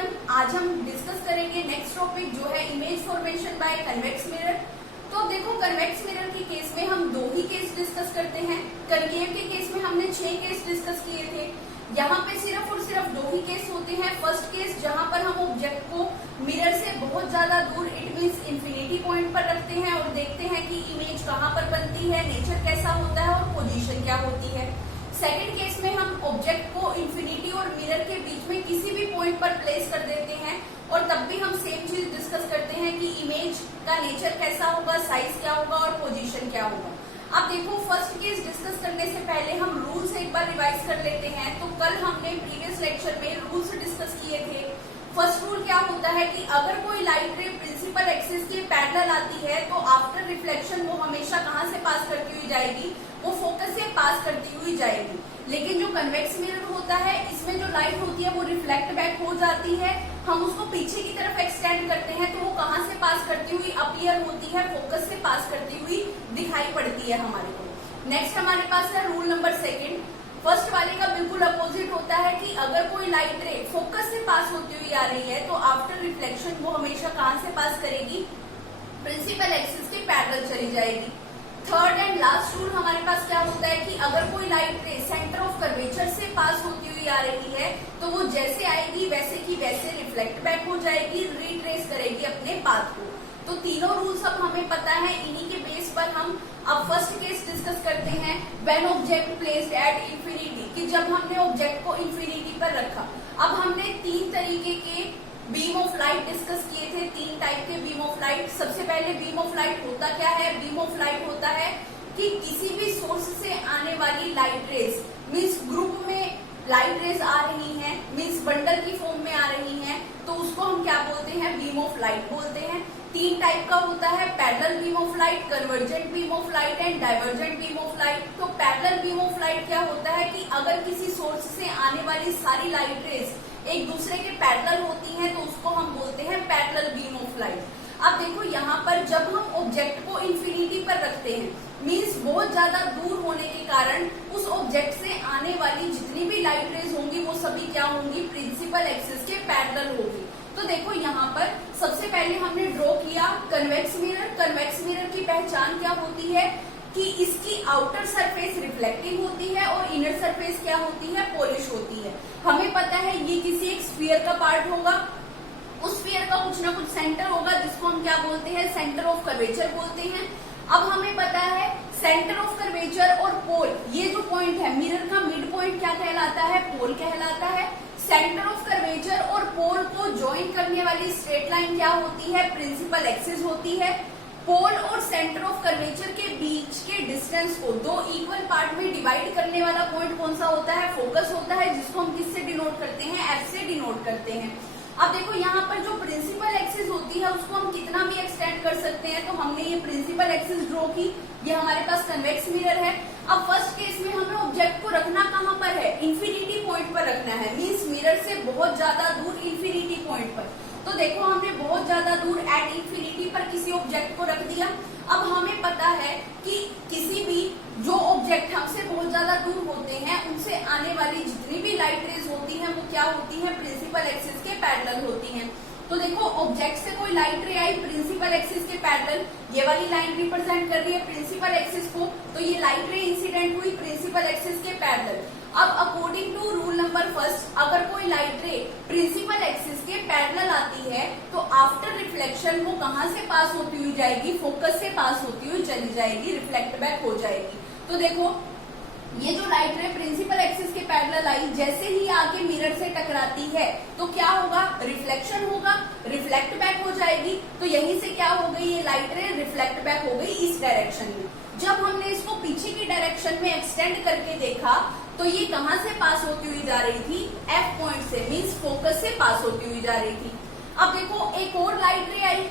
Everyone, आज हम discuss करेंगे नेक्स्ट टॉपिक जो है image formation by convex mirror. तो देखो, कन्वेक्स मिरर के केस में हम 2 ही केस डिस्कस करते हैं। कनकेव के केस में हमने 6 केस डिस्कस किए थे। यहाँ पे सिर्फ और सिर्फ 2 ही केस होते हैं। फर्स्ट केस जहाँ पर हम ऑब्जेक्ट को मिरर से बहुत ज्यादा दूर, इट मीन्स इंफिनिटी पॉइंट पर रखते हैं और देखते हैं कि इमेज कहाँ पर बनती है, नेचर कैसा होता है और पोजीशन क्या होती है। सेकंड केस में हम ऑब्जेक्ट को इंफिनिटी और मिरर के बीच में किसी भी पॉइंट पर प्लेस कर देते हैं और तब भी हम सेम चीज डिस्कस करते हैं कि इमेज का नेचर कैसा होगा, साइज क्या होगा और पोजीशन क्या होगा। अब देखो, फर्स्ट केस डिस्कस करने से पहले हम रूल्स एक बार रिवाइज कर लेते हैं। तो कल हमने प्रीवियस लेक्चर में रूल्स डिस्कस किए थे। फर्स्ट रूल क्या होता है कि अगर कोई लाइट रे प्रिंसिपल एक्सिस के पैरेलल आती है तो आफ्टर रिफ्लेक्शन वो हमेशा कहाँ से पास करती हुई जाएगी, वो फोकस से पास करती हुई जाएगी। लेकिन जो कन्वेक्स मिरर होता है, इसमें जो लाइट होती है वो रिफ्लेक्ट बैक हो जाती है। हम उसको पीछे की तरफ एक्सटेंड करते हैं तो वो कहाँ से पास करती हुई अपीयर होती है, फोकस से पास करती हुई दिखाई पड़ती है हमारे को। नेक्स्ट हमारे पास है रूल नंबर 2। फर्स्ट वाले का बिल्कुल अपोजिट होता है कि अगर कोई लाइट रे फोकस से पास होती हुई आ रही है तो आफ्टर रिफ्लेक्शन वो हमेशा कहाँ से पास करेगी, प्रिंसिपल एक्सिस के पैरेलल चली जाएगी। थर्ड एंड लास्ट रूल हमारे पास क्या होता है कि अगर कोई लाइट रे सेंटर ऑफ कर्वेचर से पास होती हुई आ रही है तो वो जैसे आएगी वैसे की वैसे रिफ्लेक्ट बैक हो जाएगी, रिट्रेस करेगी अपने पाथ को। तो तीनों रूल्स अब हमें पता है। इन्हीं के बेस पर हम अब फर्स्ट केस डिस्कस करते हैं, when object placed at infinity, कि जब हमने ऑब्जेक्ट को इंफिनिटी पर रखा। अब हमने 3 तरीके के बीम ऑफ लाइट डिस्कस किए थे, 3 टाइप के बीम ऑफ लाइट। सबसे पहले बीम ऑफ लाइट होता क्या है? बीम ऑफ लाइट होता है कि किसी भी सोर्स से आने वाली लाइट रेज, मीन्स ग्रुप में लाइट रेज आ रही हैं, मीन्स बंडल की फॉर्म में आ रही हैं, तो उसको हम क्या बोलते हैं? बीम ऑफ लाइट बोलते हैं। 3 टाइप का होता है, parallel beam of light, convergent beam of light and divergent beam of light. तो पैरेलल बीम ऑफ लाइट क्या होता है कि अगर किसी सोर्स से आने वाली सारी लाइट रेज एक दूसरे के पैरेलल होती हैं तो उसको हम बोलते हैं पैरेलल बीम ऑफ लाइट। अब देखो, यहाँ पर जब हम ऑब्जेक्ट को इंफिनिटी पर रखते हैं, मीन्स बहुत ज्यादा दूर होने के कारण उस ऑब्जेक्ट से आने वाली जितनी भी लाइट रेज होंगी वो सभी क्या होंगी? प्रिंसिपल एक्सिस के पैरेलल होगी। तो देखो, यहाँ पर सबसे पहले हमने ड्रॉ किया कन्वेक्स मिरर। कन्वेक्स मिरर की पहचान क्या होती है कि इसकी आउटर सरफेस रिफ्लेक्टिव होती है और इनर सरफेस क्या होती है? पॉलिश होती है। हमें पता है ये किसी एक स्फीयर का पार्ट होगा, उस स्फीयर का कुछ ना कुछ सेंटर होगा जिसको हम क्या बोलते हैं? सेंटर ऑफ कर्वेचर बोलते हैं। अब हमें पता है सेंटर ऑफ कर्वेचर और पोल, ये जो पॉइंट है मिरर का मिड पॉइंट क्या कहलाता है? पोल कहलाता है। सेंटर ऑफ कर्वेचर और पोल को ज्वाइन करने वाली स्ट्रेट लाइन क्या होती है? प्रिंसिपल एक्सिस होती है। पोल और सेंटर ऑफ कर्वेचर के बीच के डिस्टेंस को 2 इक्वल पार्ट में डिवाइड करने वाला पॉइंट कौन सा होता है? फोकस होता है, जिसको हम किससे डिनोट करते हैं? एफ से डिनोट करते हैं। अब देखो, यहाँ पर जो प्रिंसिपल एक्सिस होती है उसको हम कितना भी एक्सटेंड कर सकते हैं। तो हमने ये प्रिंसिपल एक्सिस ड्रॉ की, ये हमारे पास कन्वेक्स मिरर है। अब फर्स्ट केस में हमें ऑब्जेक्ट को रखना कहाँ पर है? इंफिनिटी पॉइंट पर रखना है, मीन्स मिरर से बहुत ज्यादा दूर इंफिनिटी पॉइंट पर। तो देखो, हमने बहुत ज्यादा दूर एट इंफिनिटी पर किसी ऑब्जेक्ट को रख दिया। अब हमें पता है कि किसी भी जो ऑब्जेक्ट हमसे बहुत ज्यादा दूर होते हैं उनसे आने वाली जितनी भी लाइट रेज होती हैं वो क्या होती हैं? प्रिंसिपल एक्सिस के पैरेलल होती हैं। तो देखो, ऑब्जेक्ट से कोई लाइट रे आई प्रिंसिपल एक्सिस के पैरेलल, ये वाली लाइन रिप्रेजेंट कर रही है प्रिंसिपल एक्सिस को, तो ये लाइट रे इंसिडेंट हुई प्रिंसिपल एक्सिस के पैरेलल। अब अकॉर्डिंग टू रूल नंबर 1, अगर कोई लाइट रे प्रिंसिपल एक्सिस के पैरेलल आती है तो आफ्टर रिफ्लेक्शन वो कहाँ से पास होती हुई जाएगी? फोकस से पास होती हुई चली जाएगी, रिफ्लेक्ट बैक हो जाएगी। तो देखो, ये जो लाइट रे प्रिंसिपल एक्सिस के पैरेलल आई, जैसे ही आके मिरर से टकराती है तो क्या होगा? रिफ्लेक्शन होगा, रिफ्लेक्ट बैक हो जाएगी। तो यहीं से क्या हो गई? ये लाइट रे रिफ्लेक्ट बैक हो गई इस डायरेक्शन में। जब हमने इसको पीछे की डायरेक्शन में एक्सटेंड करके देखा तो ये कहाँ से पास होती हुई जा रही थी? एफ पॉइंट से, मीन्स फोकस से पास होती हुई जा रही थी। अब देखो, एक और लाइट रे आई,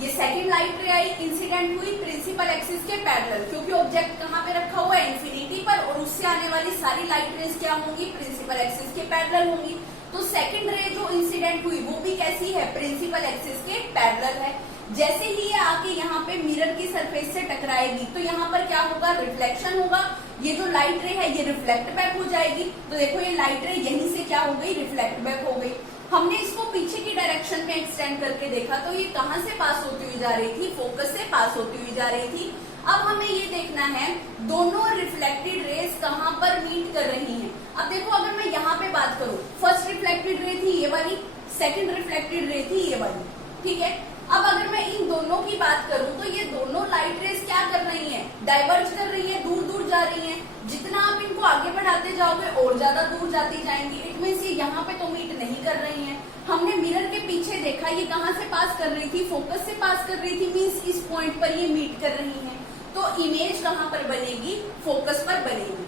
ये सेकंड लाइट रे आई, इंसिडेंट हुई प्रिंसिपल एक्सिस के पैरेलल, क्योंकि ऑब्जेक्ट कहाँ पे रखा हुआ है? इंफिनिटी पर, और उससे आने वाली सारी लाइट रेज क्या होंगी? प्रिंसिपल एक्सिस के पैरेलल होंगी। तो सेकंड रे जो इंसिडेंट हुई वो भी कैसी है? प्रिंसिपल एक्सिस के पैरेलल है। जैसे ही ये आके यहाँ पे मिरर की सरफेस से टकराएगी तो यहाँ पर क्या होगा? रिफ्लेक्शन होगा। ये जो लाइट रे है ये रिफ्लेक्ट बैक हो जाएगी। तो देखो, ये लाइट रे यहीं से क्या हो गई? रिफ्लेक्ट बैक हो गई। हमने इसको पीछे की डायरेक्शन में एक्सटेंड करके देखा तो ये कहाँ से पास होती हुई जा रही थी, फोकस से पास होती हुई जा रही थी। अब हमें ये देखना है दोनों रिफ्लेक्टेड रेज कहाँ पर मीट कर रही हैं। अब देखो अगर मैं यहाँ पे बात करूं, फर्स्ट रिफ्लेक्टेड रे थी ये वाली, सेकंड रिफ्लेक्टेड रे थी ये वाली, ठीक है। अब अगर मैं इन दोनों की बात करूं तो ये दोनों लाइट रेज क्या कर रही हैं, डाइवर्ज कर रही है, दूर दूर जा रही हैं। जितना आप इनको आगे बढ़ाते जाओगे और ज्यादा दूर जाती जाएंगी। इट मीन्स ये यहाँ पे तो मीट नहीं कर रही हैं। हमने मिरर के पीछे देखा ये कहाँ से पास कर रही थी, फोकस से पास कर रही थी, मीन्स इस पॉइंट पर ये मीट कर रही हैं। तो इमेज कहाँ पर बनेगी, फोकस पर बनेगी।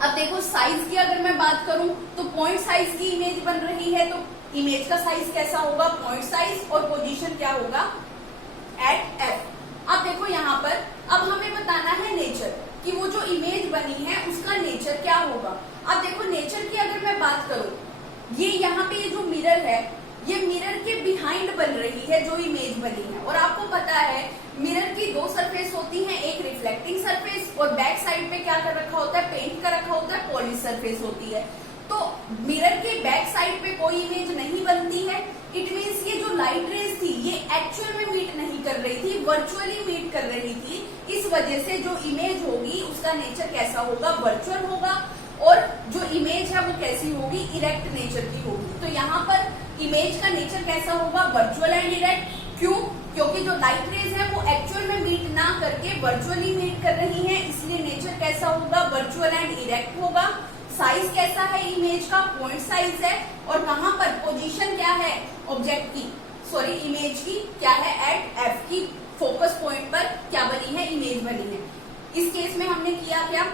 अब देखो साइज की अगर मैं बात करूं तो पॉइंट साइज की इमेज बन रही है, तो इमेज का साइज कैसा होगा, पॉइंट साइज, और पोजीशन क्या होगा, एट एफ। अब देखो यहाँ पर अब हमें बताना है नेचर कि वो जो इमेज बनी है उसका नेचर क्या होगा। अब देखो नेचर की अगर मैं बात करूं, ये यहाँ पे ये जो मिरर है ये मिरर के बिहाइंड बन रही है जो इमेज बनी है। और आपको पता है मिरर की दो सरफेस होती हैं, एक रिफ्लेक्टिंग सरफेस और बैक साइड पे क्या कर रखा होता है, पेंट कर रखा होता है, पॉलिश सरफेस होती है। तो मिरर के बैक साइड पे कोई इमेज नहीं बनती है। इट मीन्स ये जो लाइट रेज थी ये एक्चुअल में मीट नहीं कर रही थी, वर्चुअली मीट कर रही थी। इस वजह से जो इमेज होगी उसका नेचर कैसा होगा, वर्चुअल होगा। और जो इमेज है वो कैसी होगी, इरेक्ट नेचर की होगी। तो यहाँ पर इमेज का नेचर कैसा होगा, वर्चुअल एंड इरेक्ट। क्यों, क्योंकि जो लाइट रेज है वो एक्चुअल में मीट ना करके वर्चुअली मीट कर रही है, इसलिए नेचर कैसा होगा, वर्चुअल एंड इरेक्ट होगा। साइज कैसा है इमेज का, पॉइंट साइज है। और कहाँ पर पोजीशन क्या है ऑब्जेक्ट की, सॉरी इमेज की क्या है, एट एफ की फोकस पॉइंट पर क्या बनी है, इमेज बनी है। इस केस में हमने किया क्या,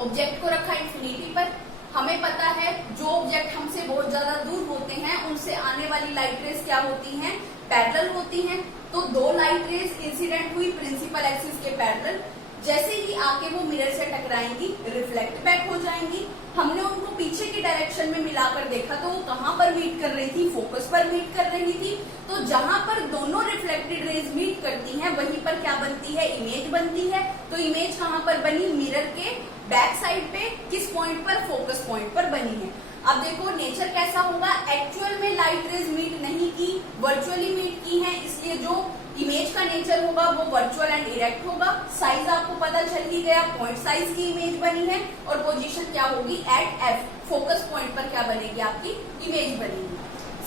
ऑब्जेक्ट को रखा इंफिनिटी पर। हमें पता है जो ऑब्जेक्ट हमसे बहुत ज्यादा दूर होते हैं उनसे आने वाली लाइट रेज क्या होती हैं, पैरेलल होती हैं। तो दो लाइट रेज इंसिडेंट हुई प्रिंसिपल एक्सिस के पैरेलल, जैसे ही आके वो मिरर से टकराएंगी रिफ्लेक्ट बैक हो जाएंगी। हमने उनको पीछे की डायरेक्शन में मिलाकर देखा तो वो कहाँ पर मीट कर रही थी, फोकस पर मीट कर रही थी। तो जहां पर दोनों रिफ्लेक्टेड रेज मीट करती हैं वहीं पर क्या बनती है, इमेज बनती है। तो इमेज कहाँ पर बनी, मिरर के बैक साइड पे, किस पॉइंट पर, फोकस पॉइंट पर बनी है। अब देखो नेचर कैसा होगा, एक्चुअल में लाइट रेज मीट नहीं की, वर्चुअली मीट की है, इसलिए जो इमेज का नेचर होगा वो वर्चुअल एंड इरेक्ट होगा। साइज आपको पता चल ही गया, पॉइंट साइज की इमेज बनी है। और पोजीशन क्या होगी, एट एफ, फोकस पॉइंट पर क्या बनेगी, आपकी इमेज बनेगी।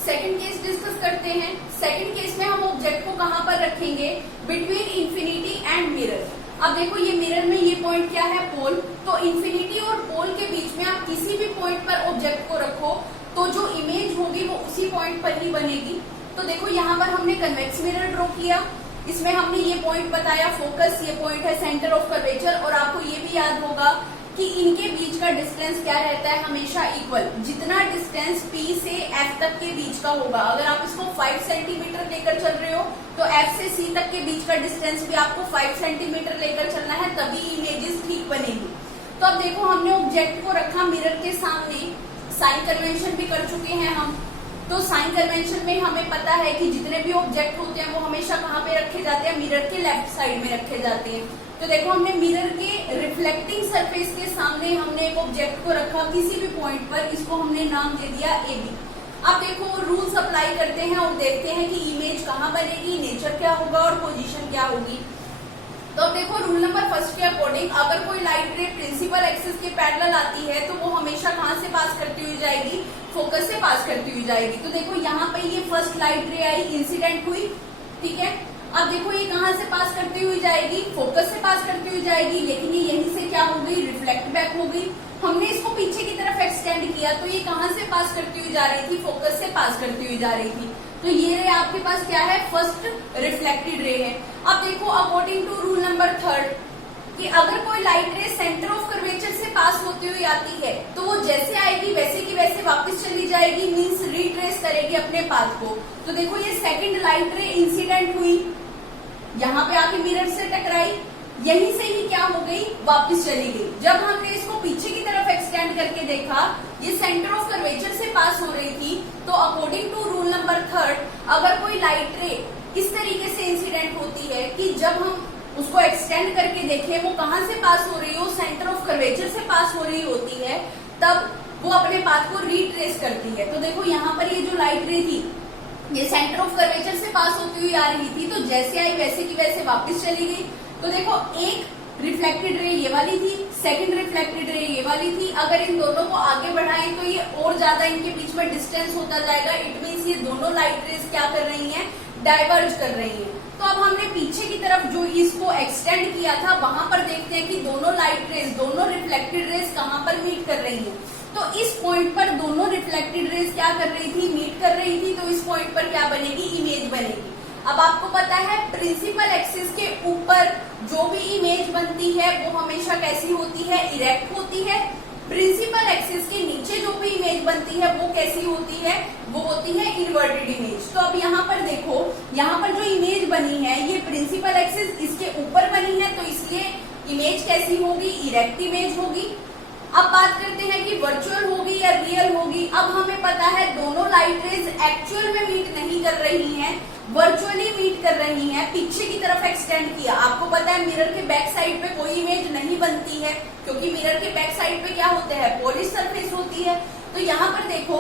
सेकंड केस डिस्कस करते हैं। सेकंड केस में हम ऑब्जेक्ट को कहाँ पर रखेंगे, बिटवीन इंफिनिटी एंड मिरर। अब देखो ये मिरर में ये पॉइंट क्या है, पोल। तो इंफिनिटी और पोल के बीच में आप किसी भी पॉइंट पर ऑब्जेक्ट को रखो तो जो इमेज होगी वो उसी पॉइंट पर ही बनेगी। तो देखो यहाँ पर हमने कन्वेक्स मिरर ड्रॉ किया, इसमें हमने ये पॉइंट बताया फोकस, ये पॉइंट है सेंटर ऑफ कर्वेचर। और आपको ये भी याद होगा कि इनके बीच का डिस्टेंस क्या रहता है, हमेशा इक्वल। जितना डिस्टेंस P से F तक के बीच का होगा, अगर आप इसको 5 सेंटीमीटर लेकर चल रहे हो तो F से C तक के बीच का डिस्टेंस भी आपको 5 सेंटीमीटर लेकर चलना है, तभी इमेजेस ठीक बनेगी। तो अब देखो हमने ऑब्जेक्ट को रखा मिरर के सामने, साइन कन्वेंशन भी कर चुके हैं हम। तो साइन कन्वेंशन में हमें पता है कि जितने भी ऑब्जेक्ट होते हैं वो हमेशा कहाँ पे रखे जाते हैं, मिरर के लेफ्ट साइड में रखे जाते हैं। तो देखो हमने मिरर के रिफ्लेक्टिंग सरफेस के सामने हमने एक ऑब्जेक्ट को रखा किसी भी पॉइंट पर, इसको हमने नाम दे दिया AB। अब देखो रूल्स अप्लाई करते हैं और देखते हैं कि इमेज कहाँ बनेगी, नेचर क्या होगा और पोजीशन क्या होगी। तो अब देखो रूल नंबर फर्स्ट के अकॉर्डिंग अगर कोई लाइट रे प्रिंसिपल एक्सिस के पैरेलल आती है तो वो हमेशा कहाँ से पास करती हुई जाएगी, फोकस से पास करती हुई जाएगी। तो देखो यहाँ पे ये फर्स्ट लाइट रे आई, इंसिडेंट हुई, ठीक है। अब देखो ये कहाँ से पास करती हुई जाएगी, फोकस से पास करती हुई जाएगी, लेकिन ये यहीं से क्या हो गई, रिफ्लेक्ट बैक हो गई। हमने इसको पीछे की तरफ एक्सटेंड किया तो ये कहाँ से पास करती हुई जा रही थी, फोकस से पास करती हुई जा रही थी। तो ये रे आपके पास क्या है, फर्स्ट रिफ्लेक्टेड रे है। अब देखो according to rule number third कि अगर कोई लाइट रे सेंटर ऑफ कर्वेचर से पास होती हुई आती है तो वो जैसे आएगी वैसे की वैसे वापस चली जाएगी, मींस रिट्रेस करेगी अपने पाथ को। तो देखो ये सेकंड लाइट रे इंसिडेंट हुई, यहाँ पे आके मिरर से टकराई, यहीं से ही क्या हो गई, वापस चली गई। जब हमने इसको पीछे की तरफ एक्सटेंड करके देखा, ये सेंटर ऑफ कर्वेचर से पास हो रही थी। तो according to rule number third अगर कोई लाइट रे इस तरीके से इंसिडेंट होती है कि जब हम उसको एक्सटेंड करके देखें वो कहाँ से पास हो रही हो, सेंटर ऑफ कर्वेचर से पास हो रही होती है, तब वो अपने पाथ को रिट्रेस करती है। तो देखो यहाँ पर ये जो लाइट रे थी ये सेंटर ऑफ कर्वेचर से पास होती हुई आ रही थी, तो जैसे आई वैसे की वैसे वापस चली गई। तो देखो एक रिफ्लेक्टेड रे ये वाली थी, सेकंड रिफ्लेक्टेड रे ये वाली थी। अगर इन दोनों को आगे बढ़ाएं तो ये और ज्यादा इनके बीच में डिस्टेंस होता जाएगा। इट मीन्स ये दोनों लाइट रेज क्या कर रही हैं, डाइवर्ज कर रही हैं। तो अब हमने पीछे की तरफ जो इसको एक्सटेंड किया था वहां पर देखते हैं कि दोनों लाइट रेज, दोनों रिफ्लेक्टेड रेज कहाँ पर मीट कर रही हैं। तो इस पॉइंट पर दोनों रिफ्लेक्टेड रेज क्या कर रही थी, मीट कर रही थी। तो इस पॉइंट पर क्या बनेगी, इमेज बनेगी। अब आपको पता है प्रिंसिपल एक्सिस के ऊपर जो भी इमेज बनती है वो हमेशा कैसी होती है, इरेक्ट होती है। प्रिंसिपल एक्सिस के नीचे जो भी इमेज बनती है वो कैसी होती है, वो होती है इन्वर्टेड इमेज। तो अब यहाँ पर देखो, यहाँ पर जो इमेज बनी है ये प्रिंसिपल एक्सिस इसके ऊपर बनी है, तो इसलिए इमेज कैसी होगी, इरेक्ट इमेज होगी। अब बात करते हैं कि वर्चुअल होगी या रियल होगी। अब हमें पता है दोनों लाइट रेज एक्चुअल में मीट नहीं कर रही हैं, वर्चुअली मीट कर रही हैं। पीछे की तरफ एक्सटेंड किया। आपको पता है मिरर के बैक साइड पे कोई इमेज नहीं बनती है, क्योंकि मिरर के बैक साइड पे क्या होते हैं, पॉलिश सरफेस होती है। तो यहाँ पर देखो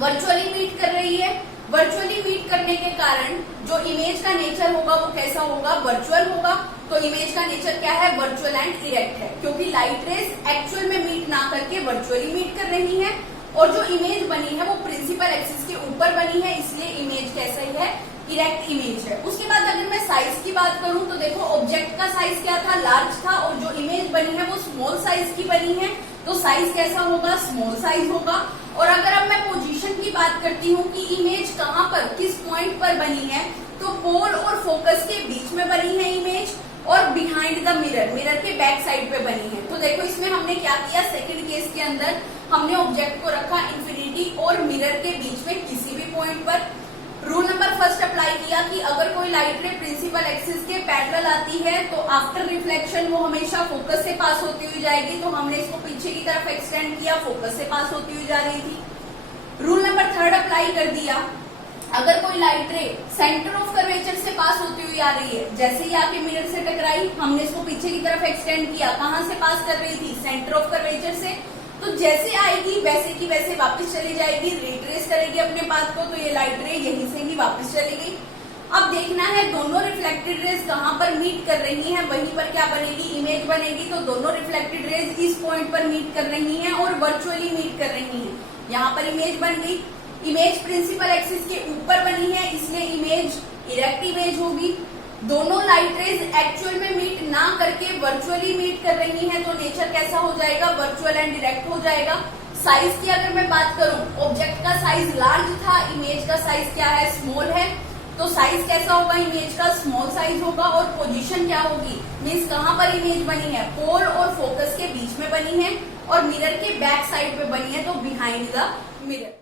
वर्चुअली मीट कर रही है। वर्चुअली मीट करने के कारण जो इमेज का नेचर होगा वो कैसा होगा, वर्चुअल होगा। तो इमेज का नेचर क्या है, वर्चुअल एंड इरेक्ट है, क्योंकि लाइट रेज एक्चुअल में मीट ना करके वर्चुअली मीट कर रही है। और जो इमेज बनी है वो प्रिंसिपल एक्सिस के ऊपर बनी है, इसलिए इमेज कैसा ही है, इरेक्ट इमेज है। उसके बाद अगर मैं साइज की बात करूं तो देखो ऑब्जेक्ट का साइज क्या था, लार्ज था, और जो इमेज बनी है वो स्मॉल साइज की बनी है। तो साइज कैसा होगा, स्मॉल साइज होगा। और अगर अब मैं पोजीशन की बात करती हूँ कि इमेज कहाँ पर, किस पॉइंट पर बनी है, तो पोल और फोकस के बीच में बनी है इमेज, और बिहाइंड द मिरर, मिरर के बैक साइड पे बनी है। तो देखो इसमें हमने क्या किया, सेकंड केस के अंदर हमने ऑब्जेक्ट को रखा इंफिनिटी और मिरर के बीच में किसी भी पॉइंट पर। रूल नंबर फर्स्ट अप्लाई किया कि अगर कोई लाइट रे प्रिंसिपल एक्सिस के पैरेलल आती है तो आफ्टर रिफ्लेक्शन वो हमेशा फोकस से पास होती हुई जाएगी। तो हमने इसको पीछे की तरफ एक्सटेंड किया, फोकस से पास होती हुई जा रही थी। रूल नंबर थर्ड अप्लाई कर दिया, अगर कोई लाइट रे सेंटर ऑफ कर्वेचर से पास होती हुई आ रही है, जैसे ही आके मिरर से टकराई हमने इसको पीछे की तरफ एक्सटेंड किया, कहाँ से पास कर रही थी, सेंटर ऑफ कर्वेचर से। तो जैसे आएगी वैसे की वैसे वापस चली जाएगी, रिट्रेस करेगी अपने पाथ को। तो ये लाइट रे यहीं से ही वापस चली गई। अब देखना है दोनों रिफ्लेक्टेड रेज कहाँ पर मीट कर रही हैं, वहीं पर क्या बनेगी, इमेज बनेगी। तो दोनों रिफ्लेक्टेड रेज इस पॉइंट पर मीट कर रही हैं और वर्चुअली मीट कर रही हैं। यहाँ पर इमेज बन गई। इमेज प्रिंसिपल एक्सिस के ऊपर बनी है, इसलिए इमेज इरेक्ट इमेज होगी। दोनों लाइट रेज एक्चुअल में मीट ना करके वर्चुअली मीट कर रही हैं, तो नेचर कैसा हो जाएगा, वर्चुअल एंड डायरेक्ट हो जाएगा। साइज की अगर मैं बात करूं, ऑब्जेक्ट का साइज लार्ज था, इमेज का साइज क्या है, स्मॉल है। तो साइज कैसा होगा, इमेज का स्मॉल साइज होगा। और पोजीशन क्या होगी, मीन्स कहाँ पर इमेज बनी है, पोल और फोकस के बीच में बनी है और मिरर के बैक साइड पे बनी है, तो बिहाइंड द मिरर।